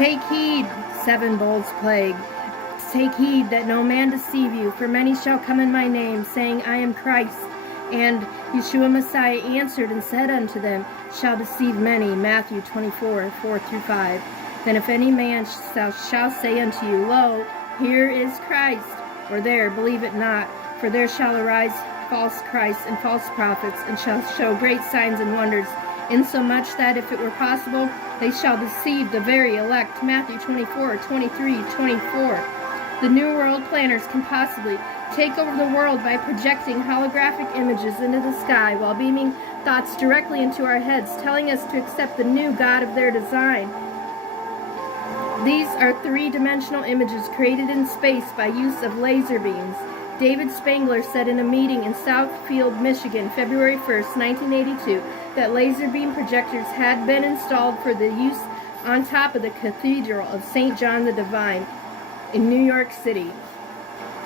Take heed, 7 bowls plague. Take heed that no man deceive you, for many shall come in my name, saying, I am Christ. And Yeshua Messiah answered and said unto them, shall deceive many. Matthew 24, 4-5. Then if any man shall say unto you, Lo, here is Christ, or there, believe it not. For there shall arise false Christs and false prophets, and shall show great signs and wonders, insomuch that if it were possible, they shall deceive the very elect. Matthew 24, 23, 24. The New World planners can possibly take over the world by projecting holographic images into the sky while beaming thoughts directly into our heads, telling us to accept the new God of their design. These are 3-dimensional images created in space by use of laser beams. David Spangler said in a meeting in Southfield, Michigan, February 1st, 1982, that laser beam projectors had been installed for the use on top of the Cathedral of St. John the Divine in New York City.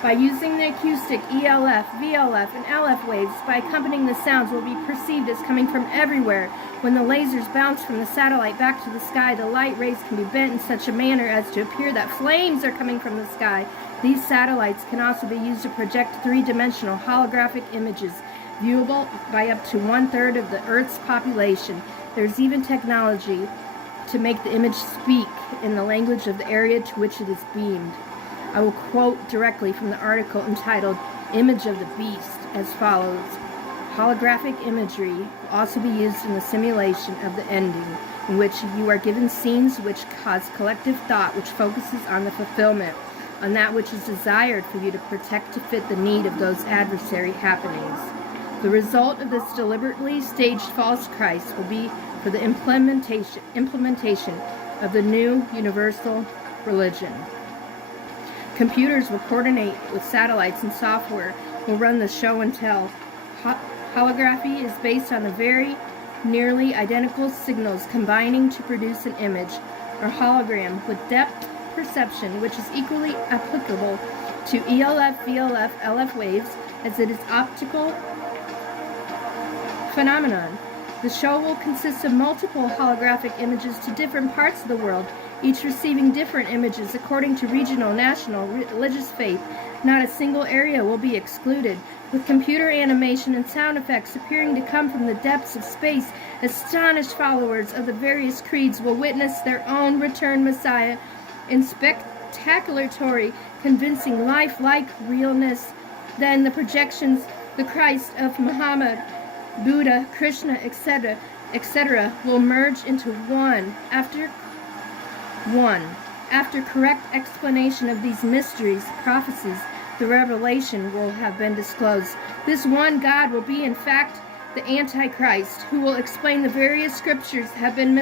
By using the acoustic ELF, VLF, and LF waves, by accompanying the sounds will be perceived as coming from everywhere. When the lasers bounce from the satellite back to the sky, the light rays can be bent in such a manner as to appear that flames are coming from the sky. These satellites can also be used to project 3-dimensional holographic images, viewable by up to 1/3 of the Earth's population. There's even technology to make the image speak in the language of the area to which it is beamed. I will quote directly from the article entitled Image of the Beast as follows. Holographic imagery will also be used in the simulation of the ending, in which you are given scenes which cause collective thought, which focuses on the fulfillment, on that which is desired for you to protect to fit the need of those adversary happenings. The result of this deliberately staged false Christ will be for the implementation of the new universal religion. Computers will coordinate with satellites, and software will run the show and tell. Holography is based on the very nearly identical signals combining to produce an image or hologram with depth perception, which is equally applicable to ELF, VLF, LF waves as it is optical phenomenon. The show will consist of multiple holographic images to different parts of the world, each receiving different images according to regional, national, religious faith. Not a single area will be excluded. With computer animation and sound effects appearing to come from the depths of space, astonished followers of the various creeds will witness their own returned Messiah in spectacular, convincing life-like realness. Then the projections, the Christ of Muhammad, Buddha, Krishna, etc., will merge into one. After correct explanation of these mysteries, prophecies, the revelation will have been disclosed. This one God will be, in fact, the Antichrist, who will explain that the various scriptures have been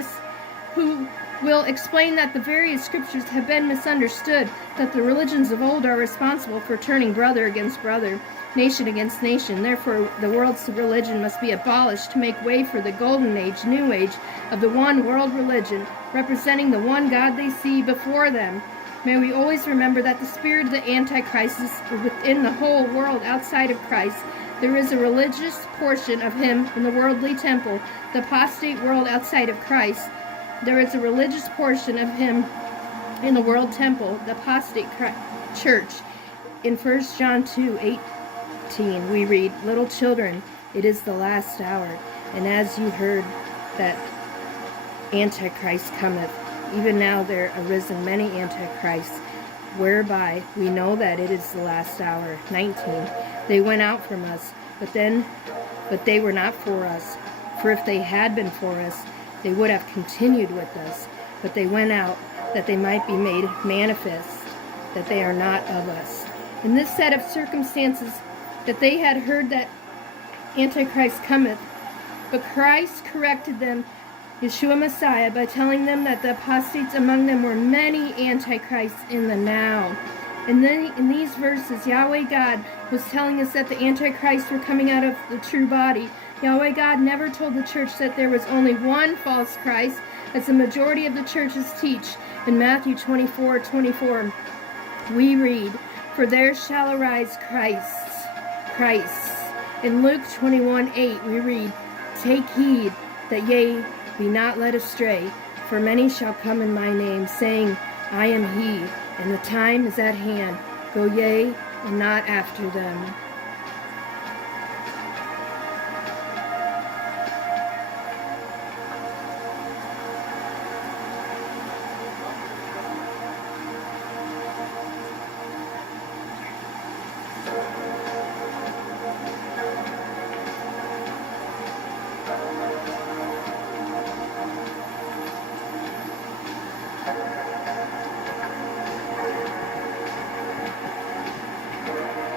misunderstood, that the religions of old are responsible for turning brother against brother, nation against nation. Therefore, the world's religion must be abolished to make way for the golden age, new age, of the one world religion, representing the one God they see before them. May we always remember that the spirit of the Antichrist is within the whole world outside of Christ. There is a religious portion of him in the worldly temple, the apostate world outside of Christ. There is a religious portion of him in the world temple, the apostate church. In 1 John 2:18, we read, Little children, it is the last hour, and as you heard that Antichrist cometh, even now there are arisen many antichrists, whereby we know that it is the last hour. 19. They went out from us, but they were not for us. For if they had been for us, they would have continued with us. But they went out, that they might be made manifest, that they are not of us. In this set of circumstances, that they had heard that Antichrist cometh, but Christ corrected them, Yeshua Messiah, by telling them that the apostates among them were many antichrists in the now. And then in these verses, Yahweh God was telling us that the antichrists were coming out of the true body. Yahweh God never told the church that there was only one false Christ, as the majority of the churches teach. In Matthew 24:24, we read, For there shall arise Christs. In Luke 21:8, we read, Take heed that ye be not led astray, For many shall come in my name, saying, I am he, and the time is at hand. Go ye, and not after them.